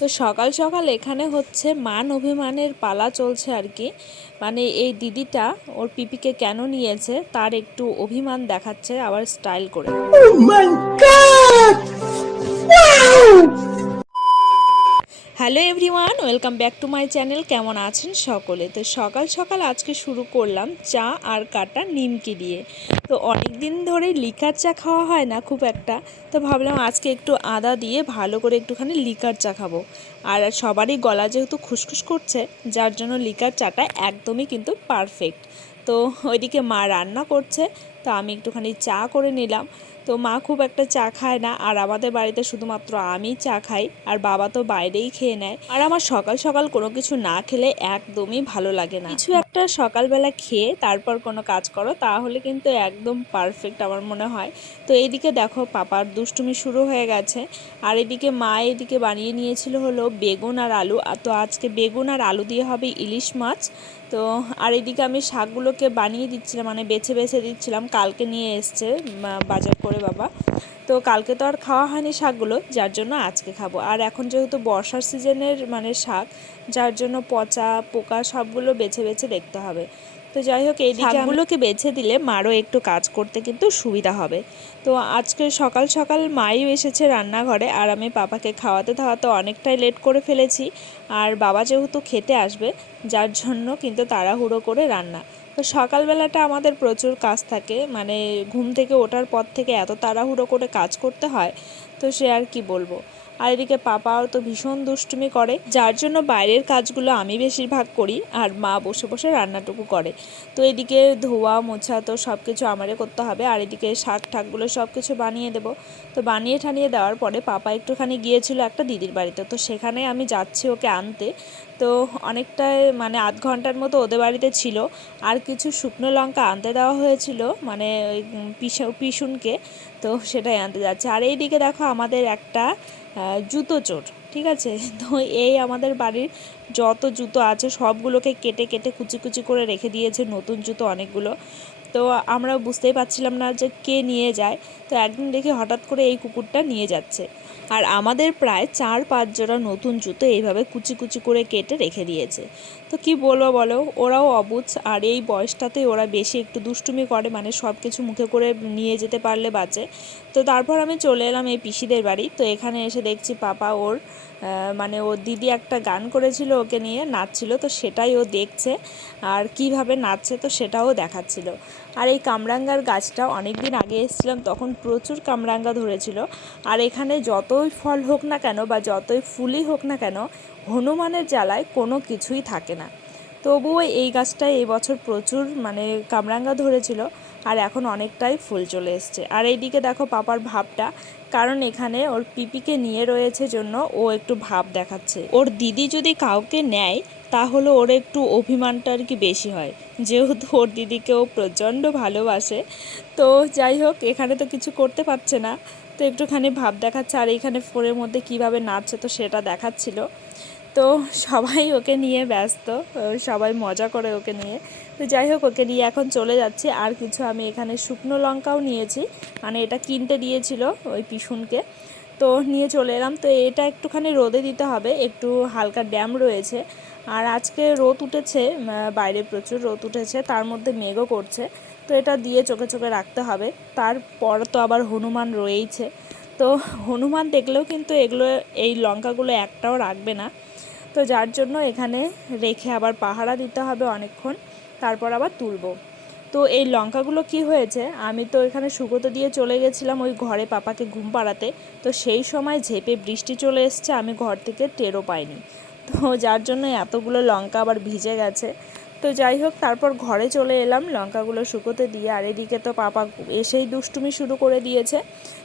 তো সকাল সকাল এখানে হচ্ছে মান অভিমানের পালা চলছে আর কি। মানে এই দিদিটা ওর পিপিকে কেন নিয়েছে তার একটু অভিমান দেখাচ্ছে আবার স্টাইল করে। Hello everyone, welcome back to my channel. কেমন আছেন সকলে? তো সকাল সকাল আজকে শুরু করলাম চা আর কাটা নিমকি দিয়ে। তো অনেক দিন ধরে লিকার চা খাওয়া হয় না খুব একটা। তো ভাবলাম আজকে একটু আদা দিয়ে ভালো করে একটুখানি লিকার চা খাব। আর সবারই গলা যেহেতু খুসখুস করছে, যার জন্য লিকার চাটা একদমই কিন্তু পারফেক্ট। তো ওইদিকে মা রান্না করছে, তো আমি একটুখানি চা করে নিলাম। তো মা খুব একটা চা খায় না, আর আমাদের বাড়িতে শুধুমাত্র আমি চা খাই, আর বাবা তো বাইরেই খেয়ে নেয়। আর আমার সকাল সকাল কোনো কিছু না খেলে একদমই ভালো লাগে না। কিছু একটা সকালবেলা খেয়ে তারপর কোনো কাজ করো, তাহলে কিন্তু একদম পারফেক্ট আমার মনে হয়। তো এইদিকে দেখো পাপার দুষ্টুমি শুরু হয়ে গেছে, আর এদিকে মা এদিকে বানিয়ে নিয়েছিল হলো বেগুন আর আলু। তো আজকে বেগুন আর আলু দিয়ে হবে ইলিশ মাছ। তো আর এদিকে আমি শাকগুলোকে বানিয়ে দিচ্ছিলাম মানে বেছে বেছে দিচ্ছিলাম, কালকে নিয়ে এসছে বাজার করে বাবা। তো কালকে তো আর খাওয়া হয়নি শাকগুলো, যার জন্য আজকে খাব। আর এখন যেহেতু বর্ষার সিজনের মানে শাক, যার জন্য পচা, পোকা সবগুলো বেছে বেছে দেখতে হবে। তো যাই হোক এই শাকগুলোকে বেছে দিলে মারও একটু কাজ করতে কিন্তু সুবিধা হবে। তো আজকে সকাল সকাল মাই এসেছে রান্নাঘরে, আর আমি পাপাকে খাওয়াতে খাওয়াতে অনেকটাই লেট করে ফেলেছি। আর বাবা যেহেতু খেতে আসবে, যার জন্য কিন্তু তাড়াহুড়ো করে রান্না। তো সকালবেলাটা আমাদের প্রচুর কাজ থাকে মানে ঘুম থেকে ওঠার পর থেকে এত তাড়াহুড়ো করে কাজ করতে হয় তো সে আর কি বলব? আর এদিকে পাপাও তো ভীষণ দুষ্টুমি করে, যার জন্য বাইরের কাজগুলো আমি বেশিরভাগ করি আর মা বসে বসে রান্নাটুকু করে। তো এদিকে ধোয়া, মোছা তো সব কিছু আমারে করতে হবে আর এদিকে শাক ঠাকগুলো সব কিছু বানিয়ে দেবো। তো বানিয়ে ঠানিয়ে দেওয়ার পরে পাপা একটুখানি গিয়েছিল একটা দিদির বাড়িতে, তো সেখানে আমি যাচ্ছি ওকে আনতে। তো অনেকটাই মানে আধ ঘণ্টার মতো ওদের বাড়িতে ছিল। আর কিছু শুকনো লঙ্কা আনতে দেওয়া হয়েছিল মানে ওই পিসুনকে, তো সেটাই আনতে যাচ্ছে। আর এইদিকে দেখো আমাদের একটা জুতো চোর, ঠিক আছে? তো এই আমাদের বাড়ির যত জুতো আছে সবগুলোকে কেটে কেটে, কুচি কুচি করে রেখে দিয়েছে নতুন জুতো অনেকগুলো। তো আমরা বুঝতেই পারছিলাম না যে কে নিয়ে যায়। তো একদিন দেখি হঠাৎ করে এই কুকুরটা নিয়ে যাচ্ছে। আর আমাদের প্রায় চার পাঁচ জোড়া নতুন জুতো এইভাবে কুচি কুচি করে কেটে রেখে দিয়েছে। তো কি বলব বলো? ওরাও অবুঝ, আর এই বয়সটাতে ওরা বেশি একটু দুষ্টুমি করে মানে সব কিছু মুখে করে নিয়ে যেতে পারলে বাঁচে। তো তারপর আমি চলে এলাম এই পিসিদের বাড়ি। তো এখানে এসে দেখছি পাপা ওর মানে ওর দিদি একটা গান করেছিল ওকে নিয়ে, নাচছিল, তো সেটাই ও দেখছে। আর কীভাবে নাচছে তো সেটাও দেখাচ্ছিল। আর এই কামরাঙ্গার গাছটা অনেক দিন আগে এসেছিলাম, তখন প্রচুর কামরাঙ্গা ধরেছিল। আর এখানে যতই ফল হোক না কেন বা যতই ফুলই হোক না কেন, হনুমানের জ্বালায় কোনো কিছুই থাকে না। তবুও এই গাছটায় এই বছর প্রচুর মানে কামরাঙ্গা ধরেছিল। আর এখন অনেকটাই ফুল চলে এসছে। আর এইদিকে দেখো পাপার ভাবটা, কারণ এখানে ওর পিপিকে নিয়ে রয়েছে জন্য ও একটু ভাব দেখাচ্ছে। ওর দিদি যদি কাউকে নেয়, তাহলে ওর একটু অভিমানটা আর কি বেশি হয়। যেহেতু ওর দিদিকে ও প্রচণ্ড ভালোবাসে, তো যাই হোক, এখানে তো কিছু করতে পারছে না। তো একটুখানি ভাব দেখাচ্ছে, আর এইখানে ফোনের মধ্যে কীভাবে নাচছে তো সেটা দেখাচ্ছিল। তো সবাই ওকে নিয়ে ব্যস্ত সবাই মজা করে ওকে নিয়ে। তো যাই হোক, ওকে নিয়ে এখন চলে যাচ্ছে। আর কিছু আমি এখানে শুকনো লঙ্কাও নিয়েছি। মানে এটা কিনতে দিয়েছিল ওই পিসুনকে। তো নিয়ে চলে এলাম। তো এটা একটুখানি রোদে দিতে হবে। একটু হালকা ড্যাম রয়েছে। আর আজকে রোদ উঠেছে বাইরে প্রচুর রোদ উঠেছে। তার মধ্যে মেঘও করছে। তো এটা দিয়ে চোখে চোখে রাখতে হবে। তারপর তো আবার হনুমান রয়েইছে। তো হনুমান দেখলেও কিন্তু এগুলো, এই লঙ্কাগুলো একটাও রাখবে না। তো যার জন্য এখানে রেখে আবার পাহারা দিতে হবে অনেকক্ষণ, তারপর আবার তুলব। তো এই লঙ্কাগুলো কি হয়েছে? আমি তো এখানে শুকোতে দিয়ে চলে গেছিলাম ওই ঘরে পাপাকে ঘুম পাড়াতে। তো সেই সময় ঝেপে বৃষ্টি চলে এসছে, আমি ঘর থেকে টেরও পাইনি। তো যার জন্য এতগুলো লঙ্কা আবার ভিজে গেছে। তো যাই হোক, তারপর ঘরে চলে এলাম, লঙ্কাগুলো শুকোতে দিয়ে। আর এদিকে তো পাপা এসেই দুষ্টুমি শুরু করে দিয়েছে।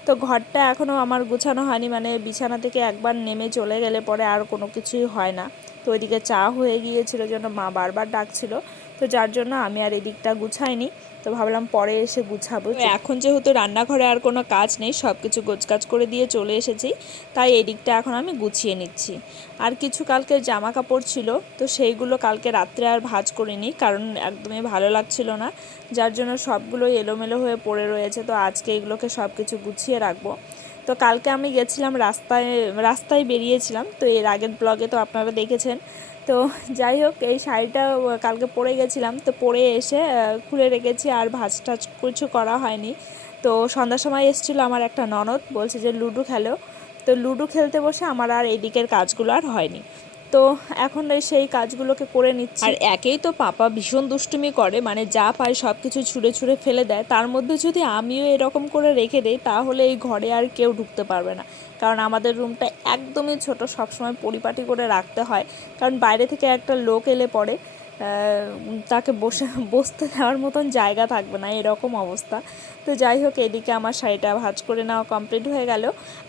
তো ঘরটা এখনও আমার গুছানো হয়নি মানে বিছানা থেকে একবার নেমে চলে গেলে পরে আর কোনো কিছুই হয় না। তো ওইদিকে চা হয়ে গিয়েছিল জন্য মা বারবার ডাকছিল। তো যার জন্য আমি আর এদিকটা গুছাইনি। তো ভাবলাম পরে এসে গুছাবো। এখন যেহেতু রান্নাঘরে আর কোনো কাজ নেই সব কিছু গোছকাজ করে দিয়ে চলে এসেছি। তাই এই দিকটা এখন আমি গুছিয়ে নিচ্ছি। আর কিছু কালকে জামা কাপড় ছিল, তো সেইগুলো কালকে রাত্রে আর ভাজ করিনি, কারণ একদমই ভালো লাগছিল না। যার জন্য সবগুলো এলোমেলো হয়ে পড়ে রয়েছে, তো আজকে এগুলোকে সব কিছু গুছিয়ে রাখব। তো কালকে আমি গেছিলাম রাস্তায় রাস্তায় বেরিয়েছিলাম, তো এর আগের ব্লগে তো আপনারা দেখেছেন। তো যাই হোক, এই শাড়িটা কালকে পরে গেছিলাম, তো পরে এসে খুলে রেখেছি আর ভাজ টাজ কিছু করা হয়নি। তো সন্ধ্যার সময় এসেছিল আমার একটা ননদ, বলছে যে, লুডো খেলো। তো লুডো খেলতে বসে আমার আর এদিকের কাজগুলো আর হয়নি। তো এখন সেই কাজগুলোকে করে নিচ্ছি। আর একেই তো পাপা ভীষণ দুষ্টুমি করে মানে যা পায় সব কিছু ছুঁড়ে ছুঁড়ে ফেলে দেয়। তার মধ্যে যদি আমিও এরকম করে রেখে দেই তাহলে এই ঘরে আর কেউ ঢুকতে পারবে না। কারণ আমাদের রুমটা একদমই ছোট সবসময় পরিপাটি করে রাখতে হয়। কারণ বাইরে থেকে একটা লোক এলে আহ, তাকে বসে, বসতে দেওয়ার মতন জায়গা থাকবে না, এরকম অবস্থা। তো যাই হোক, এদিকে আমার শাড়িটা ভাজ করে নেওয়া কমপ্লিট হয়ে গেল।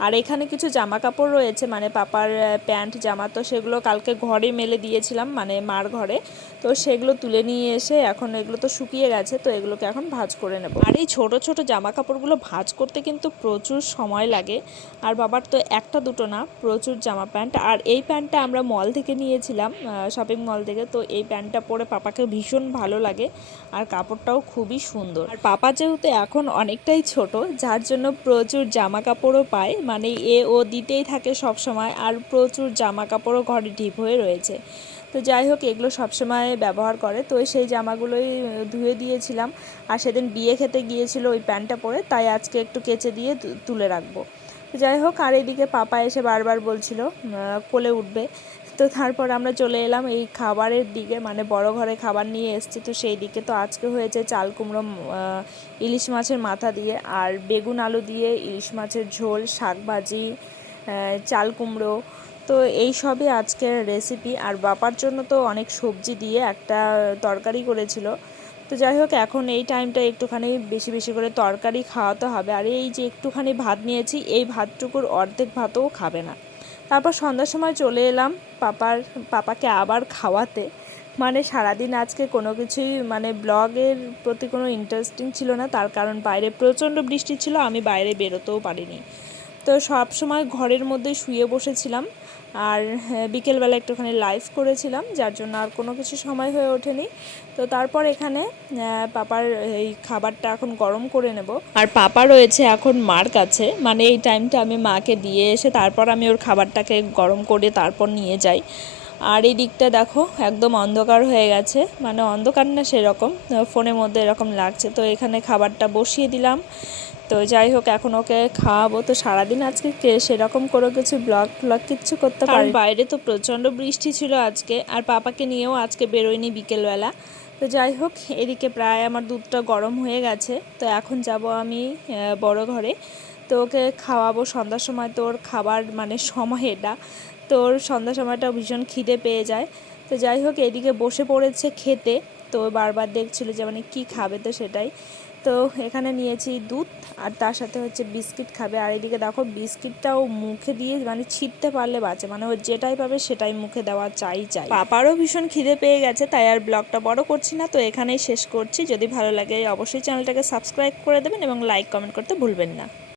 আর এখানে কিছু জামা কাপড় রয়েছে মানে পাপার প্যান্ট, জামা, তো সেগুলো কালকে ঘরে মেলে দিয়েছিলাম মানে মার ঘরে। তো সেগুলো তুলে নিয়ে এসে এখন এগুলো তো শুকিয়ে গেছে, তো এগুলোকে এখন ভাজ করে নেব। আর এই ছোট ছোট জামা কাপড়গুলো ভাজ করতে কিন্তু প্রচুর সময় লাগে। আর বাবার তো একটা দুটো না, প্রচুর জামা প্যান্ট। আর এই প্যান্টটা আমরা মল থেকে নিয়েছিলাম শপিং মল থেকে, তো এই প্যান্টটা পরে পাপাকে ভীষণ ভালো লাগে আর কাপড়টাও খুবই সুন্দর। আর পাপা যেহেতু এখন অনেকটাই ছোট, যার জন্য প্রচুর জামা কাপড়ও পায় মানে এ ও দিতেই থাকে সব সময় আর প্রচুর জামা কাপড়ও ঘরে ঢিপ হয়ে রয়েছে। তো যাই হোক, এগুলো সবসময় ব্যবহার করে। তো সেই জামাগুলোই ধুয়ে দিয়েছিলাম আর সেদিন বিয়ে খেতে গিয়েছিল ওই প্যান্টটা পরে, তাই আজকে একটু কেচে দিয়ে তুলে রাখব। যাই হোক, আর এদিকে পাপা এসে বারবার বলছিল কোলে উঠবে। তো তারপর আমরা চলে এলাম এই খাবারের দিকে মানে বড় ঘরে খাবার নিয়ে এসেছি। তো সেই দিকে তো আজকে হয়েছে চাল কুমড়ো ইলিশ মাছের মাথা দিয়ে আর বেগুন আলু দিয়ে ইলিশ মাছের ঝোল, শাক ভাজি চাল কুমড়ো। তো এই সবই আজকের রেসিপি আর বাবার জন্য তো অনেক সবজি দিয়ে একটা তরকারি করেছিল। তো যাই হোক, এখন এই টাইমটা একটুখানি বেশি বেশি করে তরকারি খাওয়াতে হবে। আর এই যে একটুখানি ভাত নিয়েছি, এই ভাতটুকুর অর্ধেক ভাতও খাবে না। তারপর সন্ধ্যার সময় চলে এলাম পাপার, পাপাকে আবার খাওয়াতে। মানে সারাদিন আজকে কোনো কিছুই মানে ব্লগের প্রতি কোনো ইন্টারেস্টিং ছিল না, তার কারণ বাইরে প্রচণ্ড বৃষ্টি ছিল, আমি বাইরে বেরোতেও পারিনি। তো সব সময় ঘরের মধ্যে শুয়ে বসেছিলাম। আর হ্যাঁ, বিকেলবেলা একটুখানি লাইভ করেছিলাম যার জন্য আর কোনো কিছু সময় হয়ে ওঠেনি। তো তারপর এখানে পাপার এই খাবারটা এখন গরম করে নেব। আর পাপা রয়েছে এখন মার কাছে মানে এই টাইমটা আমি মাকে দিয়ে এসে তারপর আমি ওর খাবারটাকে গরম করে তারপর নিয়ে যাই। আর এই দিকটা দেখো একদম অন্ধকার হয়ে গেছে মানে অন্ধকার না সেরকম ফোনের মধ্যে এরকম লাগছে। তো এখানে খাবারটা বসিয়ে দিলাম। তো যাই হোক এখন ওকে খাওয়াবো। তো সারাদিন আজকে কে সেরকম কোনো কিছু ব্লগ ব্লগ কিচ্ছু করতে পারি বাইরে তো প্রচণ্ড বৃষ্টি ছিল আজকে আর পাপাকে নিয়েও আজকে বেরোয়নি বিকেলবেলা। তো যাই হোক এদিকে প্রায় আমার দুধটা গরম হয়ে গেছে। তো এখন যাব আমি বড় ঘরে। তো ওকে খাওয়াবো সন্ধ্যার সময় তোর খাবার মানে সময় এটা। তো ওর সন্ধ্যার সময়টা ভীষণ খিদে পেয়ে যায়। তো যাই হোক এদিকে বসে পড়েছে খেতে। তো বারবার দেখছিল যে মানে কী খাবে তো সেটাই। তো এখানে নিয়েছি দুধ আর তার সাথে হচ্ছে বিস্কিট খাবে। আর এদিকে দেখো বিস্কিটটাও মুখে দিয়ে মানে ছিটতে পারলে বাঁচে। মানে ও যেটাই পাবে সেটাই মুখে দেওয়া চাই চাই। পাপারও ভীষণ খিদে পেয়ে গেছে, তাই আর ব্লগটা বড় করছি না। তো এখানেই শেষ করছি। যদি ভালো লাগে অবশ্যই চ্যানেলটাকে সাবস্ক্রাইব করে দেবেন এবং লাইক, কমেন্ট করতে ভুলবেন না।